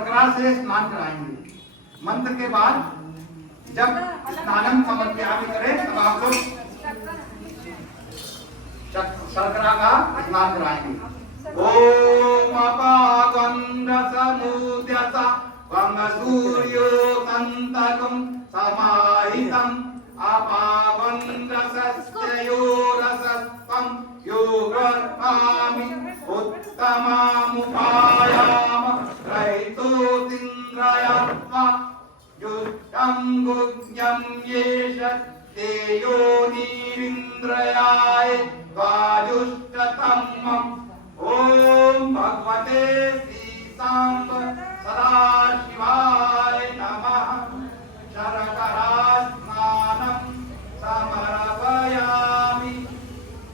शर्करा से स्नान कराएंगे। मंत्र के बाद जब स्नानम समर्पयामि करें तब आप लोग शर्करा का स्नान कराएंगे। ओम अपागंधसमुद्यस वंगसूर्यो तंतकं समाहितं अपागंधसस्योरसत्वं योगर्पामि उत्तममुपायाम रहितोऽतीन्द्रियत्वा युक्तं गुह्यं येष ते योनिरिन्द्रियाय द्वाजुष्टतमम्। ओम भगवते श्री सांब सदाशिवाय नमः। शर्करा स्नानं समर्पयामि।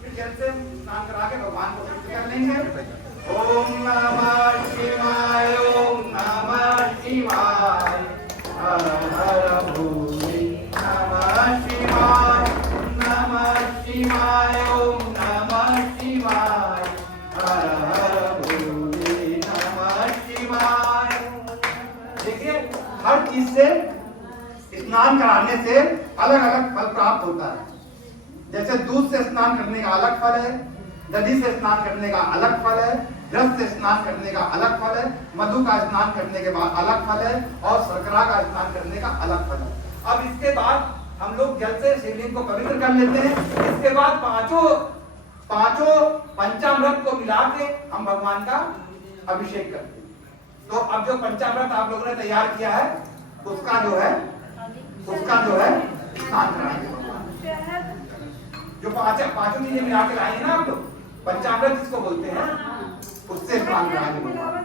फिर जैसे स्नान करा के भगवान को तृप्त कर लेंगे। ओम नमः शिवाय, ओम नमः शिवाय, हर हर भोले नमः शिवाय, नमः शिवाय, ओम नमः शिवाय, हर हर भोले नमः शिवाय। देखिए हर चीज से स्नान कराने से अलग अलग फल प्राप्त होता है। जैसे दूध से स्नान करने का अलग फल है, दधी से स्नान करने का अलग फल है, रस से स्नान करने का अलग फल है, मधु का स्नान करने के बाद अलग फल है और शर्करा का स्नान करने का अलग फल है। अब इसके बाद हम लोग जल से शिवलिंग को पवित्र कर लेते हैं। इसके बाद पांचों पंचामृत को मिला के हम भगवान का अभिषेक करते हैं। तो अब जो पंचामृत आप लोगों ने तैयार किया है उसका जो है स्नान कराएंगे भगवान। जो पांचों चीजें मिला के लाएंगे ना आप लोग, पंचामृत जिसको बोलते हैं, उससे स्नान कराएंगे भगवान।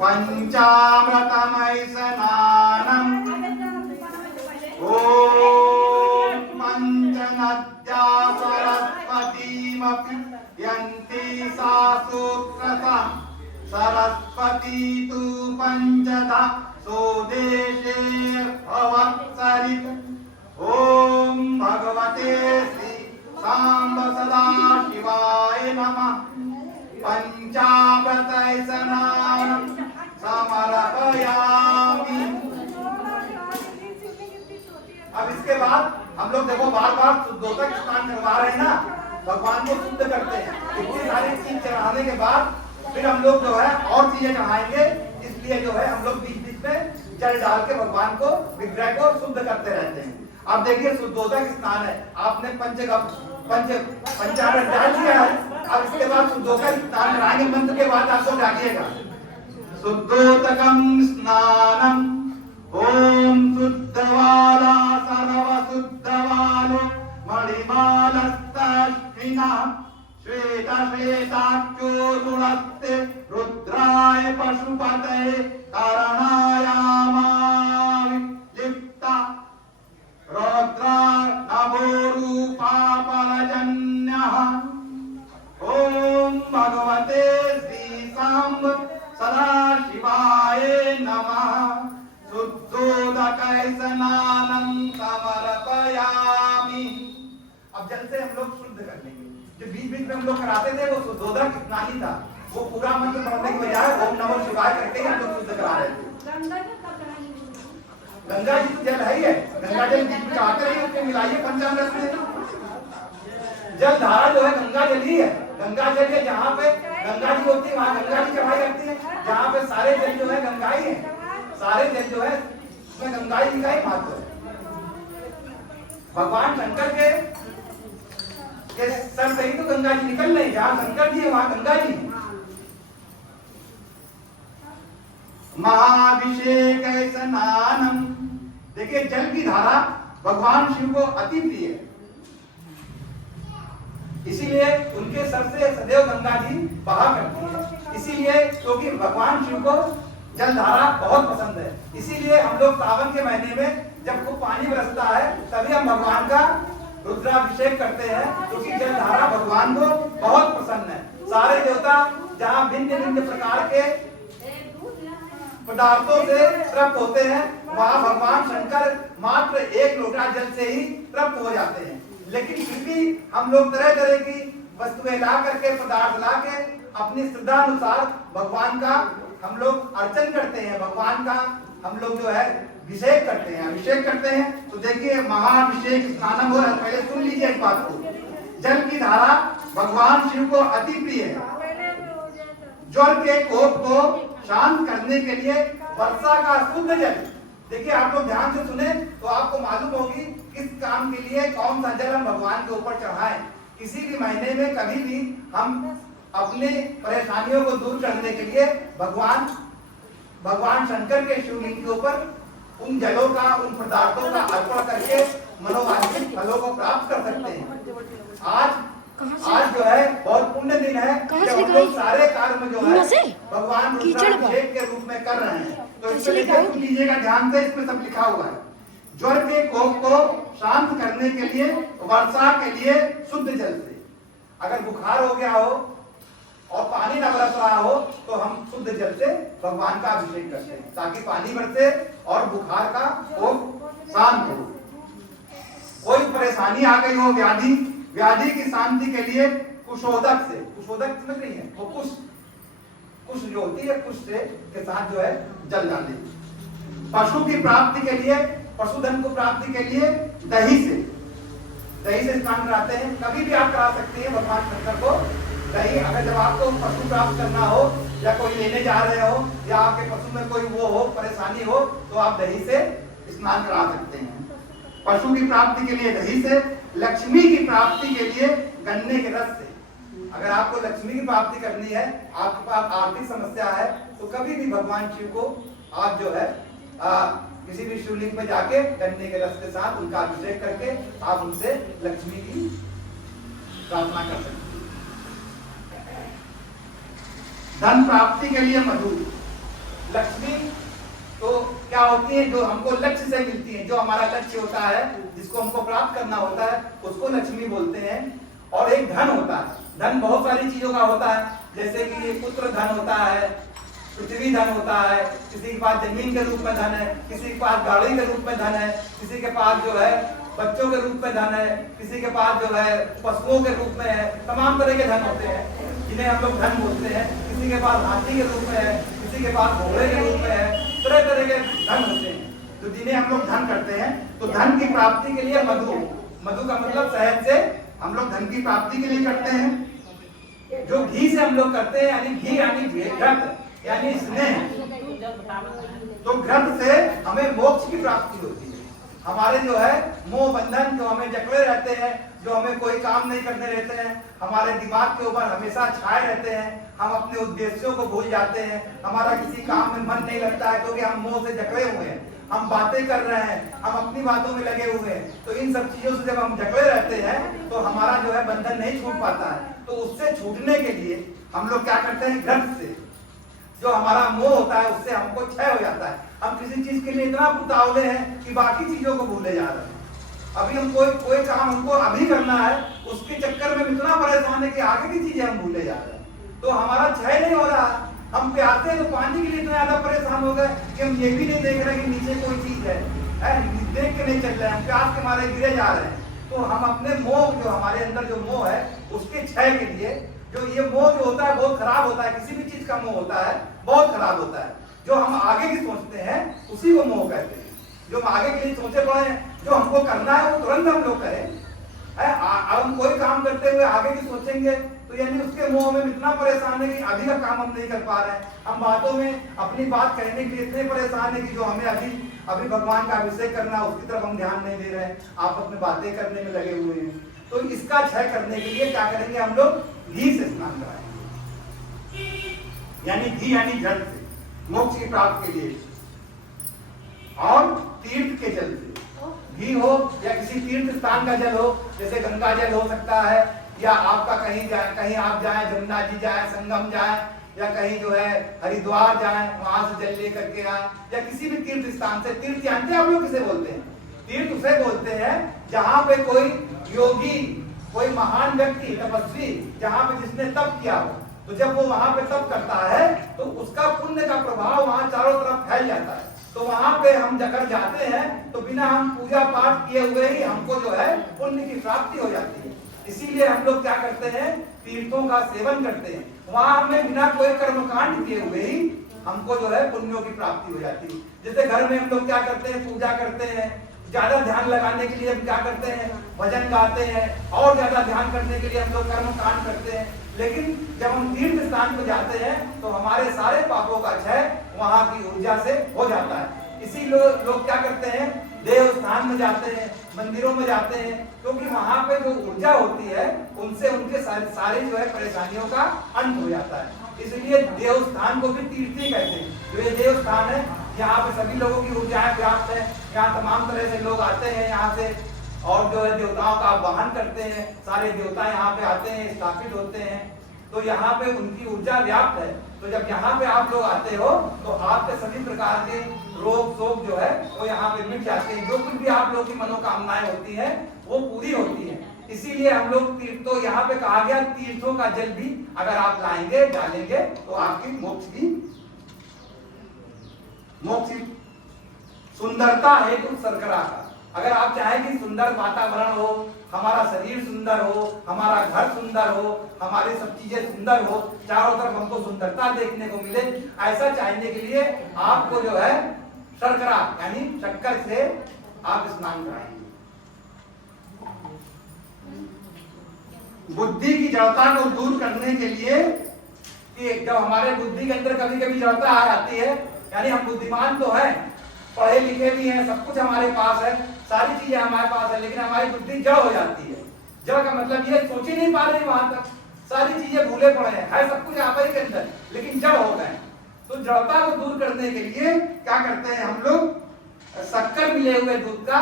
पंचामृतमय स्नानम ओम पंचनद्या सरस्वतीमपि यन्ति सा सुकृता सरस्वती तु पंचधा सोदेशे अवत्सरित। ओम भगवते श्री सांब सदाशिवाय नमः। पंचामृतय स्नानं समर्पयामि। अब इसके बाद हम लोग देखो बार बार शुद्धोदक स्नान करवा रहे हैं ना, भगवान को शुद्ध करते हैं। इतनी सारी चीज चढ़ाने के बाद फिर हम लोग जो है और चीजें चढ़ाएंगे। इसलिए जो है हम लोग बीच बीच में जल डाल के भगवान को, विग्रह को शुद्ध करते रहते हैं। अब देखिए शुद्धोदक स्नान है, आपने पंचामृत डाल दिया है। अब इसके बाद शुद्धोदक स्नान कराएंगे। मंत्र के बाद आपको जागिएगा। शुद्धोदकम स्नानम ओम शुद्धवाला सर्व शुद्धवालो मणिमालस्तश्विना श्वेत श्वेताक्षो तुलस्ते रुद्राय पशुपतये करणायामाविलिप्ता रौद्रा नभोरूपा परजन्यः। ओम भगवते श्री सांब सदाशिवाय नमः। शुद्धोदकय स्नानं समर्पयामि। अब जल से हम लोग शुद्ध कर लेंगे। जो बीच बीच में हम लोग कराते थे वो शुद्धोदक स्नान ही था। वो पूरा मंत्र पढ़ने के बजाय ओम नमः शिवाय करके हम लोग शुद्ध करा रहे थे। गंगा जी जल है ही है, गंगा जल बीच में आते रहिए, उसमें मिलाइए पंचामृत में। जल धारा जो है गंगा जल ही है। गंगा जल है जहाँ पे गंगा जी होती है वहाँ गंगा जी चढ़ाई करती है। जहाँ पे सारे जल जो है गंगा ही है, सारे जल जो है उसमें गंगा जी का ही महत्व है। भगवान शंकर के सर से ही तो गंगा जी निकल रही। जहाँ शंकर जी है वहाँ गंगा जी। महाभिषेक स्नानम। देखिए जल की धारा भगवान शिव को अति प्रिय है, इसीलिए उनके सर से सदैव गंगा जी बहा करती है। इसीलिए क्योंकि भगवान शिव को जल धारा बहुत पसंद है, इसीलिए हम लोग सावन के महीने में जब खूब पानी बरसता है तभी हम भगवान का रुद्राभिषेक करते हैं, क्योंकि जल धारा भगवान को बहुत पसंद है। सारे देवता जहाँ भिन्न भिन्न प्रकार के पदार्थों से तृप्त होते हैं वहाँ भगवान शंकर मात्र एक लोटा जल से ही तृप्त हो जाते हैं। लेकिन फिर भी हम लोग तरह तरह की वस्तुएं ला करके, पदार्थ ला के अपनी श्रद्धा अनुसार भगवान का हम लोग अर्चन करते हैं, भगवान का हम लोग जो है अभिषेक करते हैं, अभिषेक करते हैं। तो देखिए महाअभिषेक स्नानम हो रहा है। पहले सुन लीजिए इस बात को। जल की धारा भगवान शिव को अति प्रिय है। ज्वर के कोप को शांत करने के लिए वर्षा का शुद्ध जल, देखिए आप लोग ध्यान से सुने तो आपको मालूम होगी किस काम के लिए कौन सा जल हम भगवान के ऊपर चढ़ाएं। किसी भी महीने में कभी भी हम अपने परेशानियों को दूर करने के लिए भगवान शंकर के शिवलिंग के ऊपर उन जलों का, उन पदार्थों का अर्पण करके मनोवांछित फलों को प्राप्त कर सकते हैं। आज जो है बहुत पुण्य दिन है जब हम लोग सारे कार्य जो है भगवान रुद्राभिषेक के रूप में कर रहे हैं। तो इसमें सुन लीजिएगा ध्यान से, इसमें सब लिखा हुआ है। ज्वर के कोप को शांत करने के लिए, वर्षा के लिए शुद्ध जल से। अगर बुखार हो गया हो और पानी न बरस रहा हो तो हम शुद्ध जल से भगवान का अभिषेक करते हैं ताकि पानी बरसे और बुखार का कोप शांत हो। कोई परेशानी आ गई हो, व्याधि की शांति के लिए कुशोदक से, कुशोदक समझ रही है, वो कुश जो होती है, कुश से के साथ जो है जल डालें। पशु की प्राप्ति के लिए, पशुधन को प्राप्ति के लिए दही से स्नान कराते हैं। कभी भी आप करा सकते हैं भगवान शंकर को दही। अगर जब आपको पशु प्राप्त करना हो या कोई लेने जा रहे हो या आपके पशु में कोई वो हो, परेशानी हो, तो आप दही से स्नान करा सकते हैं। पशु की प्राप्ति के लिए दही से, लक्ष्मी की प्राप्ति के लिए गन्ने के रस से। अगर आपको लक्ष्मी की प्राप्ति करनी है, आपके पास आर्थिक समस्या है, तो कभी भी भगवान शिव को आप जो है किसी भी शिवलिंग में जाके गन्ने के रस के साथ उनका अभिषेक करके आप उनसे लक्ष्मी की प्रार्थना कर सकते हैं। धन प्राप्ति के लिए मधु। लक्ष्मी तो क्या होती है, जो हमको लक्ष्य से मिलती है, जो हमारा लक्ष्य होता है, जिसको हमको प्राप्त करना होता है, उसको लक्ष्मी बोलते हैं। और एक धन होता है। धन बहुत सारी चीजों का होता है, जैसे कि पुत्र धन होता है, पृथ्वी धन होता है, किसी के पास जमीन के रूप में धन है, किसी के पास गाड़ी के रूप में धन है, किसी के पास जो है बच्चों के रूप में धन है, किसी के पास जो है पशुओं के रूप में है। तमाम तरह के धन होते हैं जिन्हें हम लोग धन बोलते हैं। किसी के पास हाथी के रूप में है, किसी के पास घोड़े के रूप में है, तरह तरह के धन होते हैं तो जिन्हें हम लोग धन करते हैं। तो धन की प्राप्ति के लिए मधु का मतलब शहद से हम लोग धन की प्राप्ति के लिए करते हैं। जो घी से हम लोग करते हैं, यानी घी यानी घृत यानी स्नेह, तो घृत से हमें मोक्ष की प्राप्ति होती है। हमारे जो है मोह बंधन जो हमें जकड़े रहते हैं, जो हमें कोई काम नहीं करने रहते हैं, हमारे दिमाग के ऊपर हमेशा छाए रहते हैं, हम अपने उद्देश्यों को भूल जाते हैं, हमारा किसी काम में मन नहीं लगता है क्योंकि हम मोह से जकड़े हुए हैं, हम बातें कर रहे हैं, हम अपनी बातों में लगे हुए हैं। तो इन सब चीजों से जब हम जकड़े रहते हैं तो हमारा जो है बंधन नहीं छूट पाता है। तो उससे छूटने के लिए हम लोग क्या करते हैं, घृत से जो हमारा मोह होता है उससे हमको क्षय हो जाता है। हम किसी चीज के लिए इतना उतावले हैं कि बाकी चीजों को भूले जा रहे हैं। अभी हम कोई काम हमको अभी करना है, उसके चक्कर में इतना परेशान है कि आगे की चीजें हम भूले जा रहे हैं। तो हमारा क्षय नहीं हो रहा। हम प्यासे हैं तो पानी के लिए इतना ज्यादा परेशान हो गए कि हम ये भी नहीं देख रहे कि नीचे कोई चीज है, देख के नहीं चल रहे हैं, हम प्यास के मारे गिरे जा रहे हैं। तो हम अपने मोह, जो हमारे अंदर जो मोह है उसके क्षय के लिए, जो ये मोह जो होता है बहुत खराब होता है, किसी भी चीज का मोह होता है बहुत खराब होता है। जो हम आगे की सोचते हैं उसी को मोह कहते हैं। जो हम आगे के लिए सोचे पड़े हैं, जो हमको करना है वो तुरंत हम लोग करें। हम कोई काम करते हुए आगे की सोचेंगे तो यानी उसके मोह में इतना परेशान है कि अभी का काम हम नहीं कर पा रहे हैं। हम बातों में अपनी बात कहने के लिए इतने परेशान है कि जो हमें अभी भगवान का अभिषेक करना है उसकी तरफ हम ध्यान नहीं दे रहे हैं, आप अपने बातें करने में लगे हुए हैं। तो इसका क्षय करने के लिए क्या करेंगे, हम लोग घी से स्नान कराएंगे, यानी घी यानी जल से मोक्ष की प्राप्ति के लिए। और तीर्थ के जल से, घी हो या किसी तीर्थ स्थान का जल हो, जैसे गंगा जल हो सकता है, या आपका कहीं आप जाएं, जमुना जी जाएं, संगम जाएं, या कहीं जो है हरिद्वार जाएं, वहां से जल लेकर के आए, या किसी भी तीर्थ स्थान से। तीर्थ जानते हैं आप लोग किसे बोलते हैं? तीर्थ उसे बोलते हैं जहां पे कोई योगी, कोई महान व्यक्ति, तपस्वी, जहां पे जिसने तप किया हो, तो जब वो वहां पे तप करता है तो उसका पुण्य का प्रभाव वहां चारों तरफ फैल जाता है। तो वहां पे हम जगह जाते हैं तो बिना हम पूजा पाठ किए हुए ही हमको जो है पुण्य की प्राप्ति हो जाती है। इसीलिए हम लोग क्या करते हैं, तीर्थों का सेवन करते हैं। वहां हमें बिना कोई कर्मकांड किए हुए ही हमको जो है पुण्यों की प्राप्ति हो जाती है। जैसे घर में हम लोग क्या करते हैं, पूजा करते हैं, ज्यादा ध्यान लगाने के लिए हम क्या करते हैं, भजन गाते हैं, और ज्यादा ध्यान करने के लिए हम लोग कर्म कांड करते हैं। लेकिन जब हम तीर्थ स्थान पर जाते हैं तो हमारे सारे पापों का क्षय वहां की ऊर्जा से हो जाता है। इसी लोग क्या करते हैं, देव स्थान में जाते हैं, मंदिरों में जाते हैं, क्योंकि वहां पे जो ऊर्जा होती है उनसे उनके सारे जो है परेशानियों का अंत हो जाता है। इसलिए देव स्थान को भी तीर्थ ही कहते हैं। जो ये देव स्थान है, यहाँ पे सभी लोगों की ऊर्जाएं व्याप्त है। यहाँ तमाम तरह से लोग आते हैं यहाँ से, और जो है देवताओं का आवाहन करते हैं। सारे देवता यहाँ पे आते हैं, स्थापित होते हैं, तो यहाँ पे उनकी ऊर्जा व्याप्त है। तो जब यहाँ पे आप लोग आते हो तो आपके सभी प्रकार के रोग शोक जो है वो यहाँ पे मिट जाते हैं। जो कुछ भी आप लोग की मनोकामनाएं होती है वो पूरी होती है। इसीलिए हम लोग तीर्थ, तो यहाँ पे कहा गया तीर्थों का जल भी अगर आप लाएंगे डालेंगे तो आपकी मोक्ष सुंदरता हेतु शर्करा का। अगर आप चाहें कि सुंदर वातावरण हो, हमारा शरीर सुंदर हो, हमारा घर सुंदर हो, हमारी सब चीजें सुंदर हो, चारों तरफ हमको सुंदरता देखने को मिले, ऐसा चाहने के लिए आपको जो है शर्करा यानी शक्कर से आप स्नान कराएंगे। बुद्धि की जड़ता को दूर करने के लिए, कि जब हमारे बुद्धि के अंदर कभी कभी जड़ता आ जाती है, यानी हम बुद्धिमान तो हैं, पढ़े लिखे भी हैं, सब कुछ हमारे पास है, सारी चीजें हमारे पास है, लेकिन हमारी बुद्धि जड़ हो जाती है। जड़ का मतलब ये सोच ही नहीं पा रहे वहां तक, सारी चीजें भूले पड़े हैं, है सब कुछ आप ही के अंदर, लेकिन जड़ हो गए। तो जड़ता को दूर करने के लिए क्या करते हैं हम लोग, शक्कर मिले हुए दूध का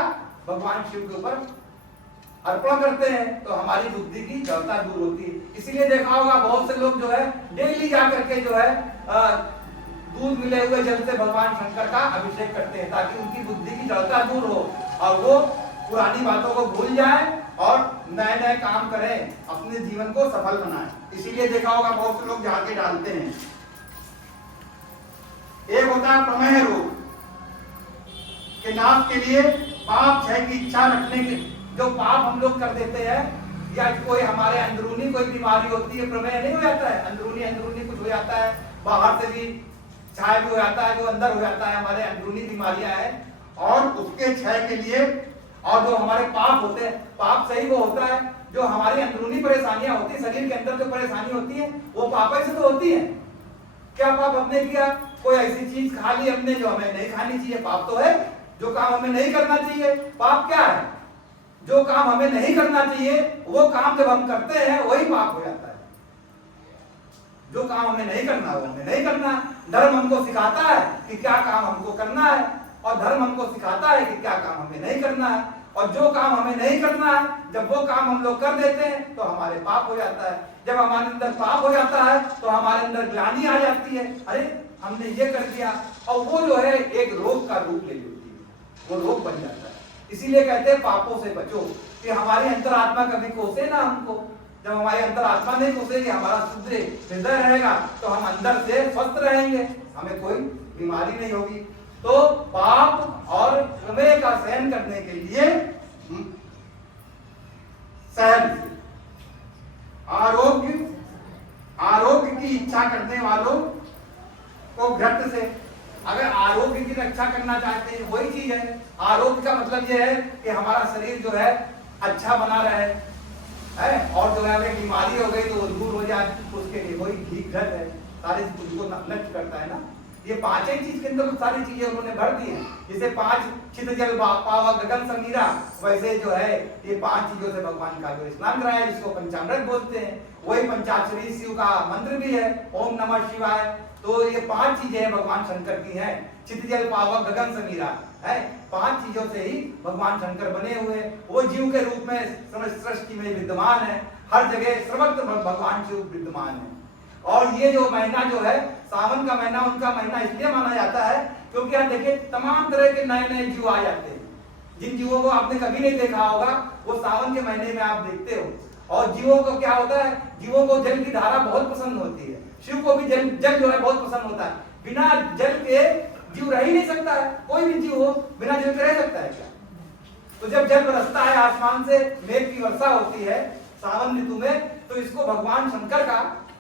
भगवान शिव के ऊपर अर्पण करते हैं, तो हमारी बुद्धि की जड़ता दूर होती है। इसीलिए देखा होगा बहुत से लोग जो है डेली जा करके जो है दूध मिले हुए जल से भगवान शंकर का अभिषेक करते हैं, ताकि उनकी बुद्धि की जड़ता दूर हो और वो पुरानी बातों को भूल जाए और नए नए काम करें, अपने जीवन को सफल बनाएं। इसीलिए देखा होगा बहुत से लोग जाके डालते हैं। एक होता है प्रमेह रोग के नाश के लिए, पाप क्षय की इच्छा रखने के, जो पाप हम लोग कर देते हैं, या कोई हमारे अंदरूनी कोई बीमारी होती है, प्रमेह नहीं हो जाता है, अंदरूनी कुछ हो जाता है, बाहर से भी क्षय भी हो जाता है, जो अंदर हो जाता है, हमारे अंदरूनी बीमारियां हैं, और उसके क्षय के लिए, और जो हमारे पाप होते हैं, पाप सही वो होता है जो हमारी अंदरूनी परेशानियां होती है, शरीर के अंदर जो परेशानी होती है वो पाप से तो होती है। क्या पाप हमने किया, कोई ऐसी चीज खा ली हमने जो हमें नहीं खानी चाहिए, पाप तो है। जो काम हमें नहीं करना चाहिए, पाप क्या है, जो काम हमें नहीं करना चाहिए वो काम जब हम करते हैं वही पाप हो जाता है। जो काम हमें नहीं करना वो हमें नहीं करना। धर्म हमको सिखाता है कि क्या काम हमको करना है, और धर्म हमको सिखाता है कि क्या काम हमें नहीं करना है, और जो काम हमें नहीं करना है जब वो काम हम लोग कर देते हैं तो हमारे पाप हो जाता है। जब हमारे अंदर पाप हो जाता है तो हमारे अंदर ग्लानि आ जाती है, अरे हमने ये कर दिया, और वो जो है एक रोग का रूप ले लेती है, वो रोग बन जाता है। इसीलिए कहते हैं पापों से बचो, कि हमारी अंतरात्मा कभी कोसे ना हमको। जब हमारी अंतरात्मा नहीं कोसेगी, हमारा शुद्ध हृदय रहेगा, तो हम अंदर से स्वस्थ रहेंगे, हमें कोई बीमारी नहीं होगी। तो पाप और प्रमेय का सहन करने के लिए सहन, आरोग्य की इच्छा करने वालों को घृत से, अगर आरोग्य की रक्षा करना चाहते हैं, वही चीज है। आरोग्य का मतलब यह है कि हमारा शरीर जो है अच्छा बना रहे है, और जो है अगर बीमारी हो गई तो वो दूर हो जाए, उसके लिए वही घी घृत है, सारी चीजों को नष्ट करता है ना। ये पांच ही चीज के अंदर तो सारी चीजें उन्होंने भर दी हैं। जैसे 5 चित जल पावा गगन समीरा, वैसे जो है ये 5 चीजों से भगवान का जो स्नान कराया, जिसको पंचामृत बोलते हैं। वही पंचाक्षरी शिव का मंत्र भी है, ओम नमः शिवाय। तो ये 5 चीजें भगवान शंकर की हैं, चित जल पावा गगन समीरा है। 5 चीजों से ही भगवान शंकर बने हुए। वो जीव के रूप में सृष्टि में विद्यमान है, हर जगह सर्वत्र भगवान शिव विद्यमान है। और ये जो महीना जो है सावन का महीना, उनका महीना इसलिए माना जाता है क्योंकि यहाँ देखिए तमाम तरह के नए नए जीव आ जाते हैं। जिन जीवों को आपने कभी नहीं देखा होगा वो सावन के महीने में आप देखते हो। और जीवों को क्या होता है, जीवों को जल की धारा बहुत पसंद होती है। शिव को भी जल जो है बहुत पसंद होता है। बिना जल के जीव रह ही नहीं सकता है। कोई भी जीव हो बिना जल के रह सकता है क्या? तो जब जल बरसता है आसमान से, मेघ की वर्षा होती है, सावन ऋतु में, तो इसको भगवान शंकर का